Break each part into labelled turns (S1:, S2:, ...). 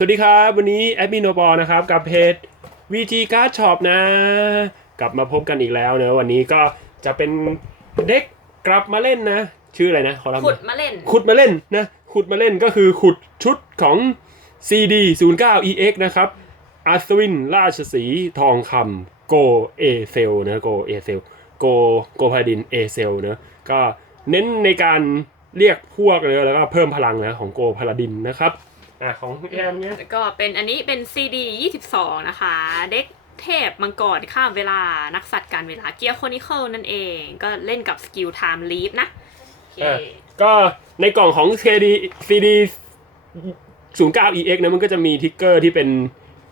S1: สวัสดีครับ วันนี้แอดมินโนบอลนะครับ กับเพจ VG Card Shop นะ กลับมาพบกันอีกแล้วเนอะวันนี้ก็จะเป็นเด็กกลับมาเล่นนะ ชื่ออะไรนะขอรับ
S2: ขุดมาเล่น
S1: ขุดมาเล่นนะ ขุดมาเล่นก็คือขุดชุดของ CD 0 9 EX นะครับอัศวินราชสีห์ทองคำโกเอเซลนะโกเอเซลโกโกพาดินเอเซลนะก็เน้นในการเรียกพวกเลยแล้วก็เพิ่มพลังนะของโกพาลาดินนะครับ อะของแอมเนี้ย
S2: แล้วก็เป็นอันนี้เป็น CD 22 นะคะ เด็กเทพมังกรข้ามเวลานักสัตว์การเวลาเกียร์โคนิเคิลนั่นเอง ก็เล่นกับสกิลไทม์ลีฟนะโอเค
S1: อะก็ในกล่องของ CD CD 09 EX นะมันก็จะมีทิกเกอร์ที่เป็น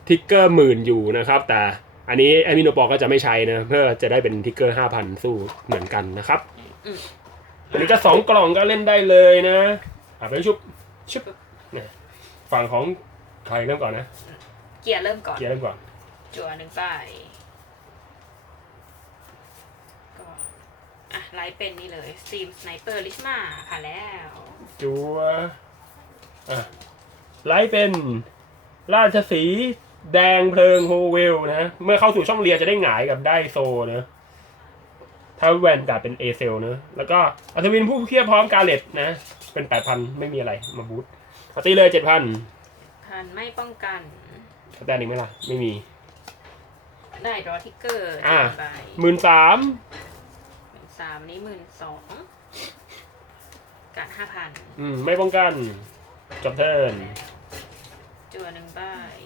S1: ทิกเกอร์หมื่นอยู่นะครับ แต่อันนี้แอมิโนปอก็จะไม่ใช้นะเพื่อจะได้เป็นทิกเกอร์5,000สู้เหมือนกันนะครับ
S2: อืม
S1: อันนี้ก็สองกล่องก็เล่นได้เลยนะอะไปชุบชุบเนี่ย ฝั่งของใครเริ่มก่อนนะ
S2: เกียร์เริ่มก่อน
S1: เกียร์เริ่มก่อน
S2: จัวหนึ่งไปก็อะไลท์เป็นนี่เลยซีมสไนเปอร์ลิชมาผ่านแล้ว
S1: จัวอะไลท์เป็นราชสีห์แดงเพลิงโฮเวลนะ เมื่อเข้าสู่ช่องเรียจะได้หงายกับได้โซนะถ้าแวนการ์ดเป็นเอเซลนะแล้วก็อัศวินผู้เคียบพร้อมการเลตนะ เป็นแปดพันไม่มีอะไรมาบูท เอาตีเลยเจ็ดพัน
S2: พันไม่ป้องกัน
S1: แต่อันนี้ไหมล่ะ ไม่มี
S2: ได้ดรอทิกเกอร์
S1: อะ
S2: ใบ
S1: หมื่นสาม
S2: หมื่นสามนี้หมื่นสองการห้าพัน
S1: อืม ไม่ป้องกันจบเทิร์น
S2: จัวหนึ่งใบ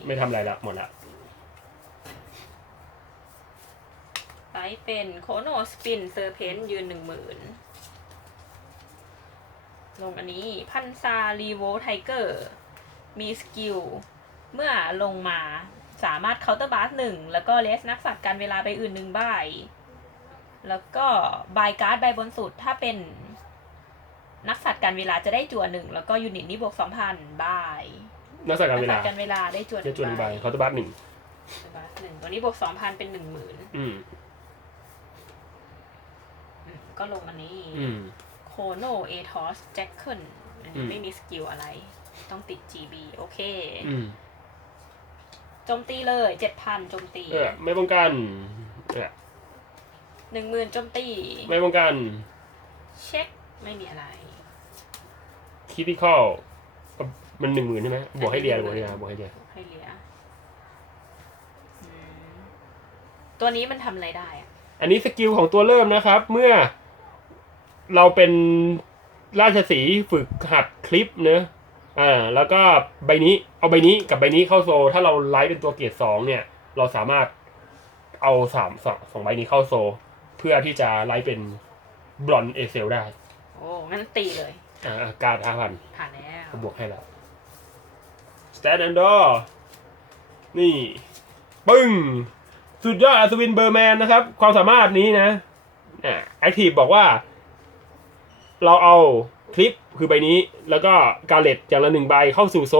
S1: ไม่ทำอะไรละหมดละ
S2: ไลท์เป็นโคโนสปินเซอร์เพนยืนหนึ่งหมื่น ลงอันนี้พันซารีโวไทเกอร์มีสกิล เมื่อลงมาสามารถเคาน์เตอร์บาร์หนึ่งแล้วก็เลสนักสัตว์การเวลาไปอื่นหนึ่งใบแล้วก็บายการ์ดใบบนสุดถ้าเป็นนักสัตว์การเวลาจะได้จั่วหนึ่งแล้วก็ยูนิตนี้บวกสองพันบาย
S1: นักสัตว์
S2: นั
S1: การเว
S2: สั
S1: ลา
S2: ตว์การเวลาได้จั่วห
S1: จะ
S2: นึ่ง
S1: จวนใบเขาน์เตอร์บัสหนึ่ง
S2: บาร์หนึ่งตัวนี้บวกสองพันเป็นหนึ่งหมื่น
S1: อืม
S2: ก็ลงอันนี้
S1: อืม
S2: โคโนเอทอสแจ็คเกิลอัน
S1: อื
S2: นี้
S1: ม
S2: ไม่มีสกิลอะไร ต้องติด GB โอเค
S1: อืม
S2: โจมตีเลยเจ็ดพันโจมตี
S1: เออไม่ป้องกันเออ
S2: หนึ่งหมื่นโจมตี
S1: ไม่ป้องกัน
S2: เช็คไม่มีอะไร
S1: คิติคอลมันหนึ่งหมื่นใช่ไหมบวกให้เรียนบวกให้เรียนบวกให้เรียน
S2: ให้เหลียอืมตัวนี้มันทำอะไรได้อะ
S1: อันนี้สกิลของตัวเริ่มนะครับ เมื่อ เราเป็นราชสีห์ฝึกหัดคลิปเนอะอ่าแล้วก็ใบนี้เอาใบนี้กับใบนี้เข้าโซ ถ้าเราไลฟ์เป็นตัวเกียรดสองเนี่ย เราสามารถเอาสามสองสองใบนี้เข้าโซ เพื่อที่จะไลฟ์เป็นบลอนเอเซลได้
S2: โอ้งั้นตีเลย
S1: อ่าการห้าพัน
S2: ผ่านแล้ว
S1: เขาบวกให้แล้ว Stand and d o นี่ ปึ้ง สุดยอดอัศวินเบอร์แมนนะครับ ความสามารถนี้นะอ่าแอคทีฟบอกว่า เราเอาคลิปคือใบนี้ แล้วก็การเลตอย่างละหนึ่งใบเข้าสู่โซ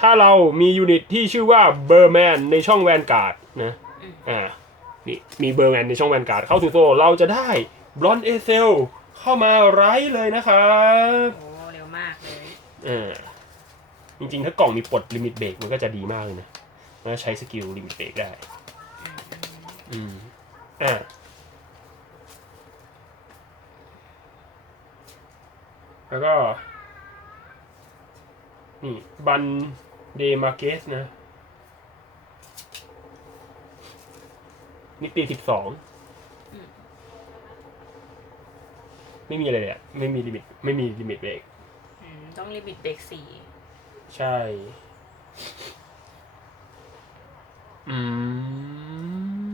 S1: ถ้าเรามียูนิตที่ชื่อว่าเบอร์แมนในช่องแวนการ์ดนะอ่านี่มีเบอร์แมนในช่องแวนการ์ดเข้าสู่โซ เราจะได้บลอนเอเซลเข้ามาไร้เลยนะครับ
S2: โอ้เร็วมากเลย
S1: เออจริงๆ ถ้ากล่องมีปลดลิมิตเบรกมันก็จะดีมากเลยนะมันใช้สกิลลิมิตเบรกได้ อืมอ่า แล้วก็ นี่ บันเดมาเกสนะนี่ตีสิบสอง ไม่มีอะไรเลยอะไม่มีลิมิต ไม่มีลิมิตเบรก
S2: อืมต้องลิมิตเบรกสี่
S1: ใช่ อืม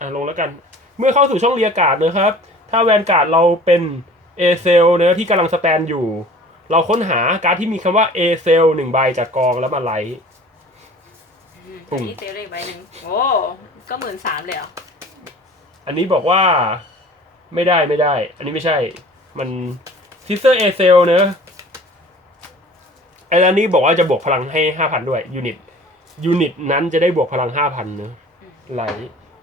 S1: อะลงแล้วกัน เมื่อเข้าสู่ช่องเรียกการ์ดนะครับ ถ้าแวนการ์ดเราเป็นเอเซลเนะที่กำลังสแตนอยู่ เราค้นหาการ์ดที่มีคำว่าเอเซลหนึ่งใบจากกองแล้วมาไลท์
S2: อืม
S1: ปุ่
S2: อั
S1: ม
S2: นนี้เซลเลยใบหนึ่งโอ้ก็หมื่นสามเลยเหรอ
S1: อันนี้บอกว่าไม่ได้ไม่ได้ อันนี้ไม่ใช่ มันซิสเตอร์เอเซลเนอะไอ้อันนี้บอกว่าจะบวกพลังให้ห้าพันด้วยยูนิตยูนิตนั้นจะได้บวกพลังห้าพันเนอะไหล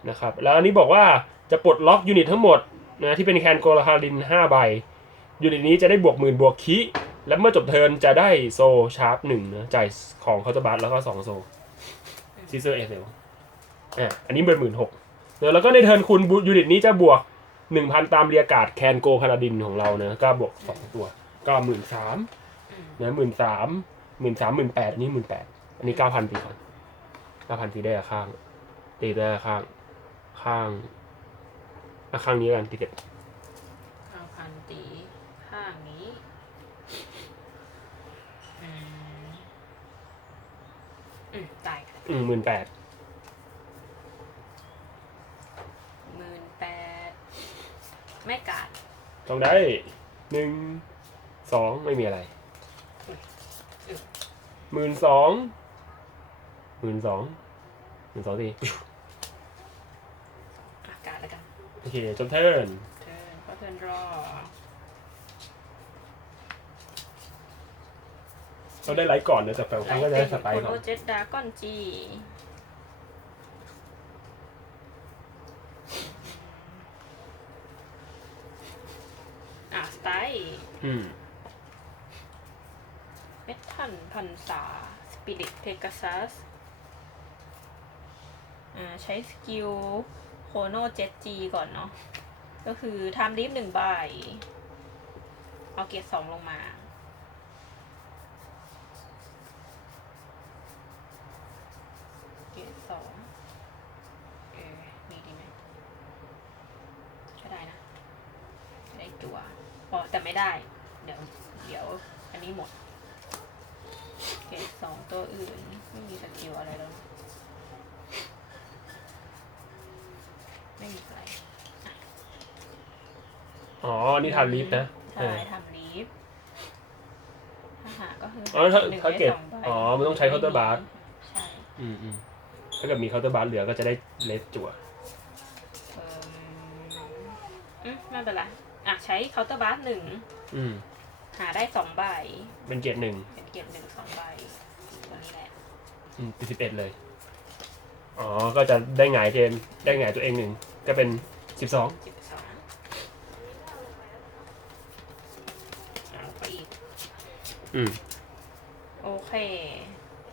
S1: นะครับ แล้วอันนี้บอกว่าจะปลดล็อกยูนิตทั้งหมด นะที่เป็นแคนโกลาฮารินห้าใบ ยูนิตนี้จะได้บวกหมื่นบวกคิแล้วเมื่อจบเทิร์นจะได้โซชาร์ปหนึ่งนะจ่ายของเคาน์เตอร์บัสแล้วก็สองโซซีเซอร์เอเซลอะอันนี้เป็นหมื่นหกแล้วก็ในเทิร์นคุณยูนิตนี้จะบวกหนึ่งพันตามเรียกาดแคนโกพาราดินของเราเนะก็บวกสองตัวก็หมื่นสามนะหมื่นสามหมื่นสามหมื่นแปดนี่หมื่นแปดอันนี้เก้าพันตีก่อนเก้าพันตีได้ข้างตีได้ข้างข้าง อะข้างนี้กันตีเจ็ด
S2: เอาพันตีข้างนี้อืมอืมตายค่ะ
S1: อืมหมื่นแปด
S2: หมื่นแปดไม่กาด
S1: ต้องได้หนึ่งสองไม่มีอะไรหมื่นสองหมื่นสองหมื่นสองตี
S2: อากาศแล้วกัน
S1: โอเคจบเทิร์น
S2: เทิร์นเพราะเทิร์นรอ
S1: เราได้ไลท์ก่อนนะแต่แปลว่าก็จะได้สไตล์
S2: โค
S1: ก่
S2: โล
S1: อน
S2: เจตดากอนจีอะสไตล์
S1: อืม
S2: เมทันพันษาสปิริตเพก a ซัสอ่าใช้สกิล โคโนเจ็จีก่อนเนาะ ก็คือทำลิฟหนึ่งใบ เอาเกียร์สองลงมา เกียร์สองเออนี่ดีไหมก็ได้นะ ได้จัวอ๋อแต่ไม่ได้ เดี๋ยว เดี๋ยว อันนี้หมด เกรดสองตัวอื่น ไม่มีสกิลอะไรแล้ว ไม่มีอะไร
S1: อ๋อ นี่ทำลิฟต์นะเอ
S2: ใช่
S1: อ
S2: ทำลีฟถ้าหาก็คือ
S1: อ๋อถ้า
S2: หนึ่ง
S1: ถ้า
S2: ได้
S1: เก็บ
S2: สงใบ
S1: อ๋อมันต้องใช้ counter bar
S2: ใช่
S1: อืมอืมถ้าเกิดมีเคาน์เตอร์บาร์เหลือก็จะได้เลสจั่ว
S2: เอิ่มอืมไม่เป็นไรอะใช้เคาน์เตอร์บาร์หนึ่ง
S1: อืม
S2: หาได้สองใบ
S1: เป็นเกียรติหนึ่ง
S2: เป็นเกียรติหนึ่งสองใบตัวนี้แหละ
S1: อืมเป็นสิบเอ็ดเลย อ๋อ ก็จะได้หงายเกมได้หงายตัวเองหนึ่งก็เป็นสิบสอง
S2: สิบสองเอาไปอีก
S1: อืม
S2: โอเค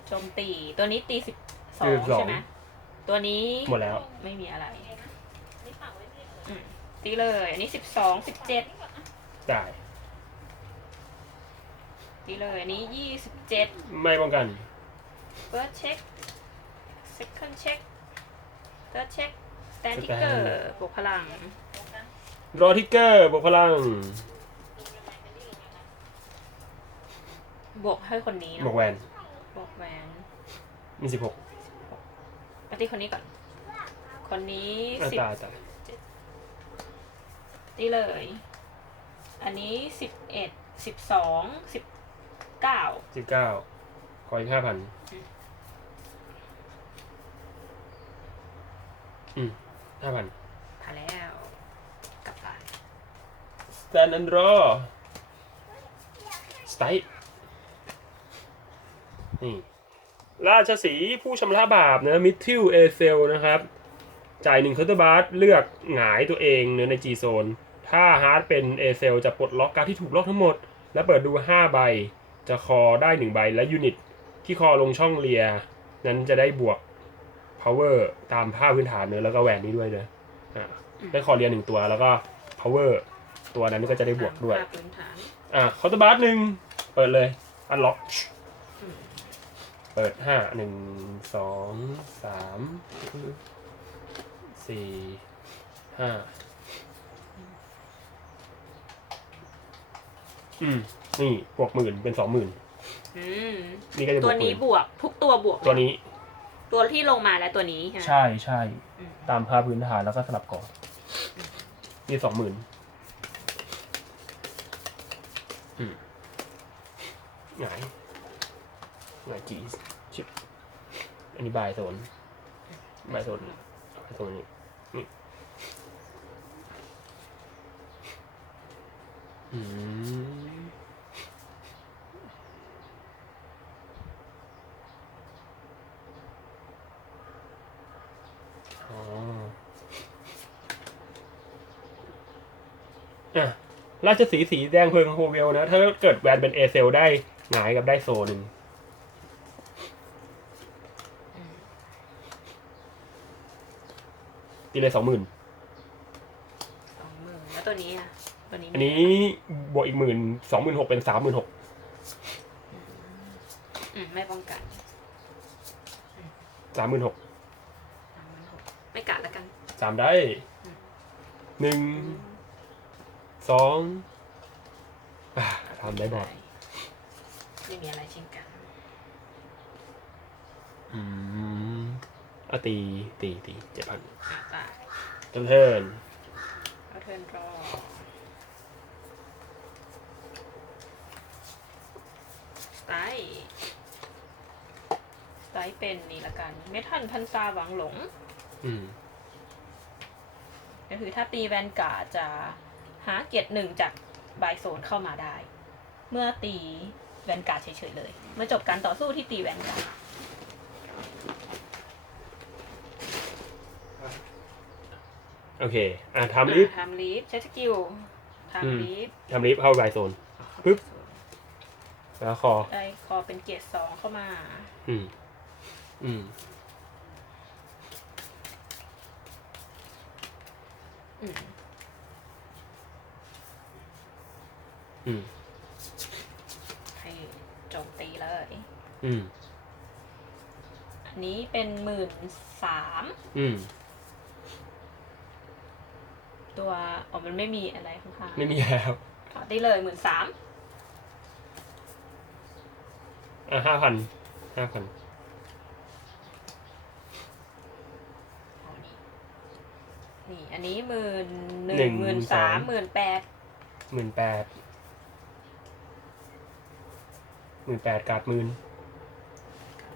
S2: โจมตี ตัวนี้ตีสิบสอ
S1: สิ
S2: ง
S1: บสอง
S2: ใช่ไหมตัวนี้
S1: หมดแล้ว
S2: ไม่มีอะไรอืมตีเลย อันนี้สิบสองสิบเจ็ด
S1: ได้
S2: ตีเลย อันนี้ยี่สิบเจ็ด
S1: ไม่ป้องกัน
S2: first check second check third check stand
S1: Stand
S2: ticker บวกพลัง
S1: รอทิกเกอร์บวกพลัง
S2: บวกให้คนนี้
S1: บว
S2: เนาะ
S1: กแวน
S2: บวกแหวน
S1: มีสิบหก
S2: ปฏิคนนี้ก่อน คนนี้
S1: อะ
S2: สิบ
S1: ตายตาย
S2: ตีเลย อันนี้สิบเอ็ดสิบสองสิบเก้า
S1: สิบเก้าขออีกห้าพันอืมห้าพัน
S2: ผ่านแล้ว กลับบ้าน
S1: stand and draw สไตล์นี่ ราชสีห์ผู้ชำระบาปนะมิทิลเอเซลนะครับ จ่ายหนึ่งเคาน์เตอร์บาร์เลือกหงายตัวเองเนื้อใน G โซนถ้าฮาร์ดเป็นเอเซลจะปลดล็อกการดที่ถูกล็อกทั้งหมด และเปิดดู 5 ใบ จะคอได้ 1 ใบและยูนิต ที่คอลงช่องเลีย นั้นจะได้บวก power ตามภาพพื้นฐานเนื้อะแล้วก็แหวนนี้ด้วยเนอะอะได้คอเลียหนึ่งตัวแล้วก็ power ตัวนั้นก็จะได้บวกด้วย
S2: ภาพพื้นฐาน
S1: อะเคาน์เตอร์บาร์หนึ่งเปิดเลย อันล็อก
S2: อืม
S1: เปิดห้าหนึ่งสองสามสี่ห้าอืม นี่บวกหมื่นเป็นสองหมื่น
S2: อืม
S1: นี่ก็จะบ
S2: ตัวว
S1: กห
S2: นี้
S1: มื่น
S2: บวกทุกตัวบวก
S1: ตัวนี้
S2: ตัวที่ลงมาและตัวนี้ใช่ไหม
S1: ใช่ใช่
S2: อืม
S1: ตามภาพพื้นฐานแล้วก็สลับก่อนนี่สองหมื่นอืมหงาย หงายจีชิปอันนี้บายโซนบายโซนบายโซนนี้นี่อืมอ๋ออะราชสีสีแดงเพลิงโฮเวลนะ ถ้าเกิดแวนเป็นเอเซลได้หงายกับได้โซหนึ่ง
S2: อืม
S1: ตีเลยสองหมื่น
S2: สองหมื่นแล้วตัวนี้อะตัวนี้
S1: อันนี้บวกอีกหมื่นสองหมื่นหกเป็นสามหมื่นหก
S2: อืมไม่ป้องกัน
S1: สามหมื่นหก
S2: สามหมื่นหกไม่กัดแล้วกัน
S1: สามได้หนึ่ง
S2: อืม
S1: สองอ่าทำได้บอก
S2: ไม่มีอะไรเช่นกัน
S1: อืม เอาตีตีตีเจ็ดพัน
S2: อะตาย
S1: จำเทิร์น
S2: เอาเทิร์นรอสไตล์สไตล์เป็นนี่ละกัน เมทัลพันซาหวังหลง
S1: อืม
S2: ก็คือถ้าตีแวนการ์ดจะหาเกียรติหนึ่งจากบายโซนเข้ามาได้ เมื่อตีแวนการ์ดเฉยๆเลย เมื่อจบการต่อสู้ที่ตีแวนการ์ด
S1: โอเค อะทำลิฟต์
S2: ทำลีฟใช้สกิล
S1: อืม
S2: ทำลีฟ
S1: ทำลิฟต์เข้าไบโซนปึ๊บแล้วคอ
S2: ได้คอเป็นเกียรติสองเข้ามา
S1: อืม อืม
S2: อืม
S1: อืม
S2: ให้โจมตีเลย
S1: อืม
S2: อันนี้เป็นหมื่นสาม
S1: อืม
S2: ตัวอ๋อมันไม่มีอะไรข้างๆ
S1: ไม่มีแล้ว
S2: ถอดได้เลยหมื่นสาม
S1: อะห้าพันห้าพัน
S2: อ๋อนี่นี่อันนี้หมื่นหนึ่งหมื่นสามหมื่นแปด
S1: หมื่นแปดหมื่นแปดกาดหมื่น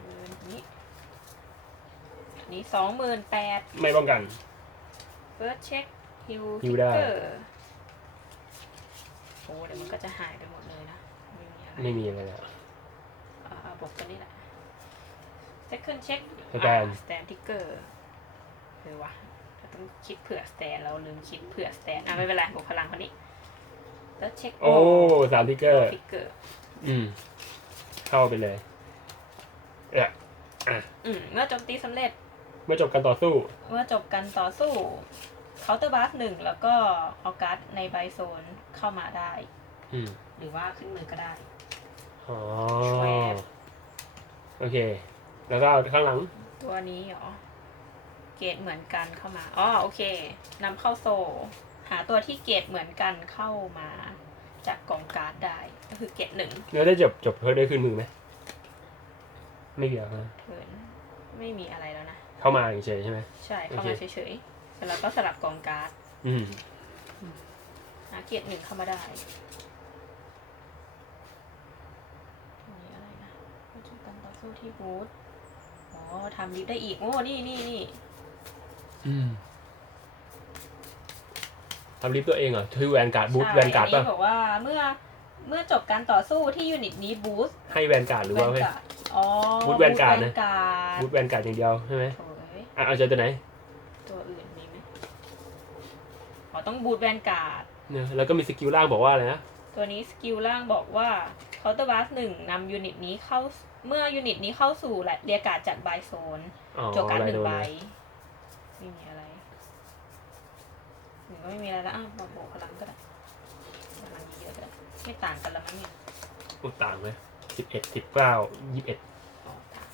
S2: หมื่นนี้อันนี้สองหมื่นแปด
S1: ไม่ป้องกัน
S2: เฟิร์สเช็ค ฮิว
S1: ฮิ
S2: ทิ
S1: ว
S2: ก
S1: ได้
S2: เกอร์โอ้เดี๋ยวมันก็จะหายไปหมดเลยนะไม่มีอะไร
S1: ไม่มีอะไรแล้ว
S2: อ่าบวกตัวนี้แหละ second check
S1: สแตน
S2: สแตนทิกเกอร์เออวะเราต้องคิดเผื่อสแตนเราลืมคิดเผื่อสแตนอะไม่เป็นไรบวกพลังคนนี้ แล้วเช็ค
S1: โอ้สามทิกเกอร์
S2: ทิกเกอร์
S1: อืม เข้าไปเลยเอะอะ
S2: อืมเมื่อโจมตีสำเร็จ
S1: เมื่อจบการต่อสู้
S2: เมื่อจบการต่อสู้ เคาน์เตอร์บาร์หนึ่งแล้วก็ออกัสในไบโซนเข้ามาได้
S1: อืม
S2: หรือว่าขึ้นมือก็ได้
S1: อ๋อ
S2: แชวบ
S1: โอเค แล้วก็ข้างหลัง
S2: ตัวนี้เหรอ เกรดเหมือนกันเข้ามาอ๋อโอเคนำเข้าโซลหาตัวที่เกรดเหมือนกันเข้ามา จากกองการ์ดได้ ก็คือเกรดหนึ่ง
S1: เนื้อได้จบจบเพื่อได้ขึ้นมือไหมไม่เกี่ยวนะ
S2: เทิร์นไม่มีอะไรแล้วนะ
S1: เข้ามาเฉยๆใช่ไหม
S2: ใช่ เข้า
S1: โอ
S2: มา
S1: เค
S2: เฉยๆแต่เราก็สลับกองการ์ด
S1: อืม
S2: หาเกรดหนึ่งเข้ามาได้มีอะไรนะปัจจุบันต่อสู้ที่บูธอ๋อทำลิฟต์ได้อีก โอ้ นี่นี่นี่
S1: อืมทำลิฟต์ตัวเองเหรอคือแวนการ์ดบูท
S2: ใช่
S1: แวนการ์ด
S2: อั
S1: ป่ะ
S2: นนี้บอกว่าเมื่อเมื่อจบการต่อสู้ที่ยูนิตนี้บูสต์
S1: ให้แวนการ์ดหรือว่าให้
S2: แวนการ์ดอ๋อ
S1: บูทแวนการ์ดนะ
S2: บูทแวนการ์ด
S1: บูทแวนการ์ดอย่างเดียวใช่ไหม
S2: โอ้ย
S1: อะเอาเจอตัวไหน
S2: ตัวอื่นมีไหม อ๋อต้องบูทแวนการ์ด
S1: เนี่ยแล้วก็มีสกิลล่างบอกว่าอะไรนะ
S2: ตัวนี้สกิลล่างบอกว่าเคาน์เตอร์บาสหนึ่งนำยูนิตนี้เข้าเมื่อยูนิตนี้เข้าสู่เรียกการ์ดจากบายโซน
S1: อ๋อ
S2: จวการ์ดหนึ่ง
S1: โด
S2: ใบ
S1: เลย
S2: ไม่มีอะไรหรือว่าไม่มีอะไรแล้วอะบอกโบกพลังก็ได้พลังเยอะๆก็ได้ไม่ต่างกันละมั้งเนี่ย
S1: อุดต่างไหมสิบเอ็ดสิบเก้ายี่สิบเอ็ด
S2: อ๋อต่าง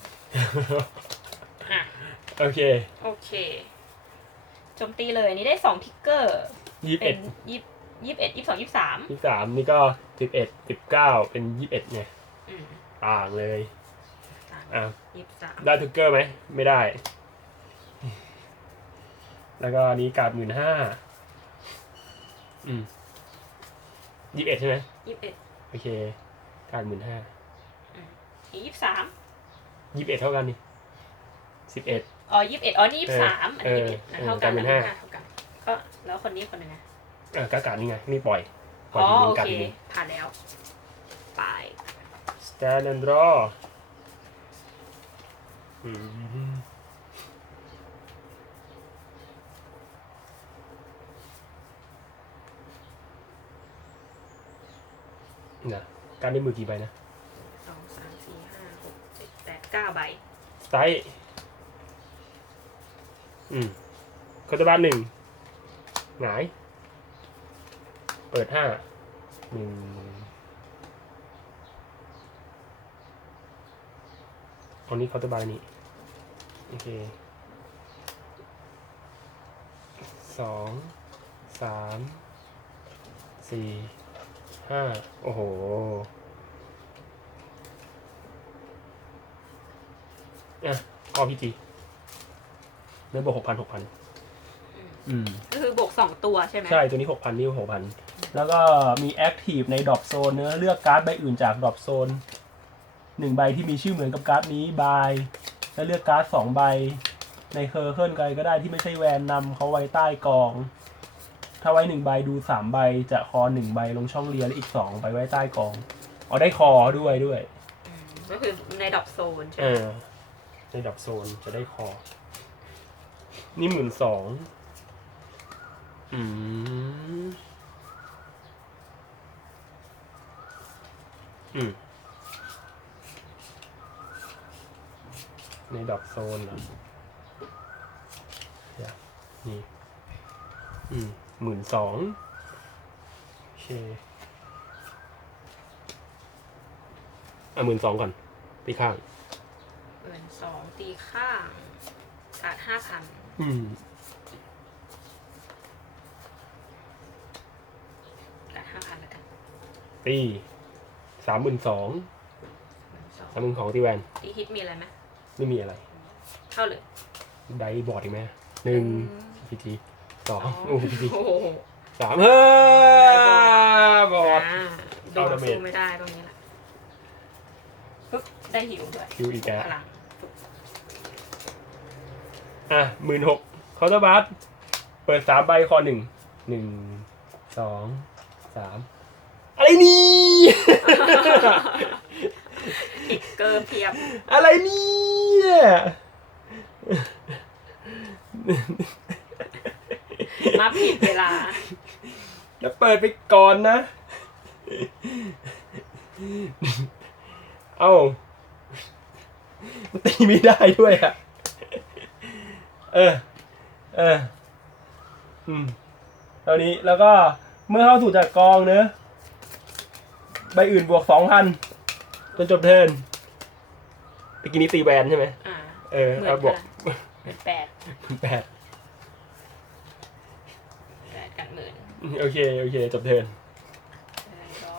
S2: อะ
S1: โอเค
S2: โอเคโจมตีเลยอันนี้ได้สองทิกเกอร์
S1: ยี่สิบ
S2: เป็
S1: เอ็
S2: น
S1: ด
S2: ยี่ยี่สิบเอ็ดยี่สิบสองยี่สิบสาม
S1: ยี่สิบสามนี่ก็สิบเอ็ดสิบเก้าเป็นยี่สิบเอ็ดไง
S2: อืม
S1: ต่างเลย
S2: ต่าง
S1: อะ
S2: ยี่สิบสาม
S1: ได้ทุกเกอร์ไหม ไม่ได้ แล้วก็อันนี้การ์ดหมื่นห้าอืมยี่สิบเอ็ดใช่ไหม
S2: ยี่สิบเอ็ด
S1: โอเค การ์ดหมื่นห้า
S2: ยี่สิบสาม
S1: ยี่สิบเอ็ดเท่ากันนี่สิบเอ็ด
S2: อ๋อยี่สิบเอ็ดอ๋อนี่ยี่สิบสามอันนี้
S1: เออ
S2: ยี่สิบเอ็ด
S1: เออ
S2: เท่ากัน
S1: กลายเป็น
S2: แล้ว
S1: ห้า
S2: เท่ากัน ก็แล้วคนนี้คนหนึ่งไง
S1: อะก็การ์ดนี่ไงนี่ปล่อยปล่อ
S2: อ๋
S1: ย
S2: อ
S1: ทีนึ
S2: โอง
S1: การ์ด
S2: เค
S1: ทีนึง
S2: ผ่านแล้ว ไป
S1: stand and draw อืมนะการได้มือกี่ใบนะ
S2: สองสามสี่ห้าหกเจ็ดแปดเก้าใบ
S1: สไตล์ อืมคอร์ตบ้านหนึ่งหงาย เปิดห้าหนึ่งอันนี้คาน์ตอร์บาร์นี่โอเคสองสามสี่ห้าโอ้โหอะคอพี่จี เนื้อบวกหกพันหกพันอืม
S2: ก็คือบวกสองตัวใช่ไหม
S1: ใช่ ตัวนี้หกพันนี่หกพันแล้วก็มีแอคทีฟในดรอปโซนเนื้อะเลือกการ์ดใบอื่นจากดรอปโซนหนึ่งใบที่มีชื่อเหมือนกับการ์ดนี้บายแล้วเลือกการ์ดสองใบ ในเคอร์เคิลใครก็ได้ที่ไม่ใช่แวนนำเขาไว้ใต้กอง ถ้าไว้หนึ่งใบดูสามใบจะคอหนึ่งใบลงช่องเรียนและอีกสองใบไว้ใต้กองเอาได้คอด้วยด้วย
S2: อืมก็คือในดรอปโซนใช่
S1: เอ
S2: ไหม
S1: อในดรอปโซนจะได้คอ นี่หมื่นสองอืม อืม ในดรอปโซนเหรอเดี๋ยวนี่ อืมหมื่นสองโอเคอะหมื่นสองก่อนตีข้าง
S2: เอินสองตีข้างการห้าพัน
S1: อืม
S2: การห้าพันแล้วกัน
S1: ตีสามหมื่นสอง
S2: หนึ่งสอง
S1: สามหมื่นของตีแวน
S2: ตีฮิตมีอะไรไหม
S1: ไม่มีอะไร
S2: เข้าเลย
S1: ไดบอร์ดอีกไหมหนึ่งพีทีสองโอ้พีที
S2: โอ้โห
S1: สามเฮ้ยบอร์ด
S2: อ่าโด
S1: เอา
S2: น
S1: ดาเมจ
S2: สู้ไม่ได้ตรงนี้แหละปึ๊บได้หิวด้วย
S1: คิวอีก
S2: พ
S1: แกะ
S2: ลัง
S1: อะหมื่นหกเคาน์เตอร์บัสเปิดสามใบคอหนึ่งหนึ่งสองสามอะไรนี่
S2: อีกเกอร์เพียบ
S1: อะไรเนี่ย
S2: มาผิดเวลา
S1: แล้วเปิดไปก่อนนะ เอ้า มันตีไม่ได้ด้วยอะ เออ เออ อืมตอนนี้แล้วก็เมื่อเข้าสู่จัดกองเนอะใบอื่นบวกสองพันจนจบเทิร์นตะกี้นี้ตีแวนใช่ไหม
S2: อ่า
S1: เออ
S2: เหมือน
S1: เอาบวก
S2: เหมือนแปด
S1: แปด
S2: แปดกันหมื่น
S1: โอเค โอเค จบเทิร์น
S2: แล้วก็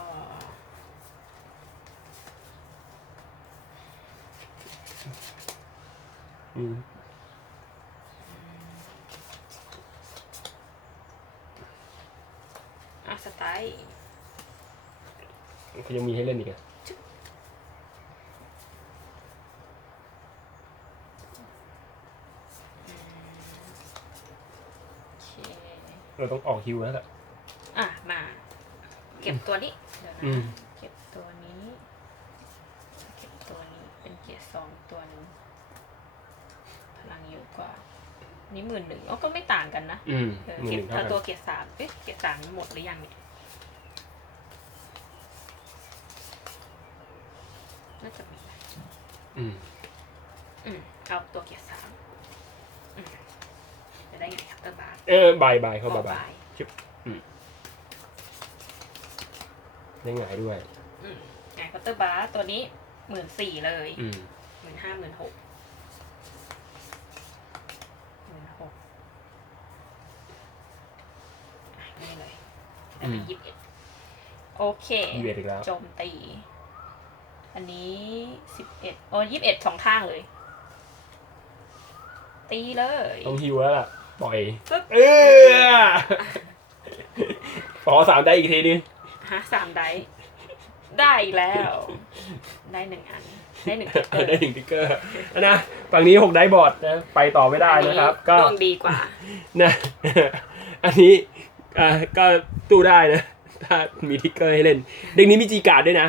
S1: อืม
S2: อะสไตล์
S1: เขา ยังมีให้เล่นอีกอะ
S2: โอเค
S1: เราต้องออกฮิวแล้วแหละ
S2: อะมา เก็บตัวนี้เดี๋ยวนะ
S1: อืม
S2: เก็บตัวนี้ เก็บตัวนี้เป็นเกียร์สองตัวหนึงพลังเยอะกว่า นี่หมื่นหนึ่งอ๋อก็ไม่ต่างกันนะ
S1: อืม
S2: เออ
S1: หมื่น
S2: เก็
S1: ห
S2: บ
S1: นึ่งเท่า
S2: เอา
S1: กัน
S2: ตัวเกียร์สามเอ๊ะเกียร์สามหมดหรือยังเนี่ยน่าจะมี
S1: อืม
S2: อืมเอาตัวเกียร์สามอืมจะได้ไงครับเตอร์บาร์
S1: เออบายบายเข้าบายบาย
S2: ย
S1: ได้หงายด้วย
S2: อืมไงคัตเตอร์บาร์ตัวนี้หมื่นสี่เลย
S1: อืม
S2: หมื่นห้าหมื่นหกหมื่นหกอะนี่เลยแต่เป็นยี่สิบเอ็ดโอเค
S1: ยีเวทอีกแล้ว
S2: โจมตี อันนี้สิบเอ็ดโอ้ยี่สิบเอ็ดสองข้างเลย ตีเลย
S1: ต้องฮิวแล้วล่ะ ปล่อย
S2: ปึ๊บ
S1: เออขอสามได้อีกทีนึง
S2: ฮะสามไดส์ได้อีกแล้ว ได้หนึ่งอัน ได้หนึ่งติ๊กเก
S1: เอ
S2: อ
S1: อ
S2: ร์
S1: ได้หนึ่งติ๊กเกอร์นะฝั่งนี้หกได้บอร์ดนะ ไปต่อไม่ได้นะครับ ก็
S2: ดวงดีกว่า
S1: นะ อันนี้อ่าก็ตู้ได้นะ ถ้ามีทิกเกอร์ให้เล่น เด็กนี้มีจีการ์ดด้วยนะ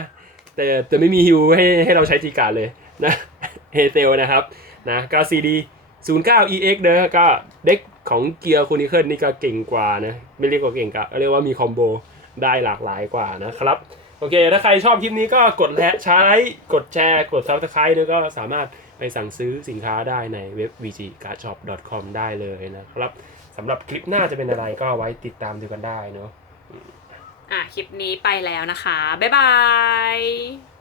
S1: แต่จะไม่มีฮิวให้ให้เราใช้จีการเลยนะเฮเตลนะครับนะก็ซีดี09 EX เนอะก็เด็กของเกียร์คูนิเคิลนี่ก็เก่งกว่านะไม่เรียกว่าเก่งก็เรียกว่ามีคอมโบได้หลากหลายกว่านะครับ โอเค ถ้าใครชอบคลิปนี้ก็กดแชร์กดแชร์กดซับสไคร b e แล้วก็สามารถไปสั่งซื้อสินค้าได้ในเว็บ vgcardshop.com ได้เลยนะครับสำหรับคลิปหน้าจะเป็นอะไรก็ไว้ติดตามดูกันได้เนาะ
S2: อะคลิปนี้ไปแล้วนะคะ บ๊ายบาย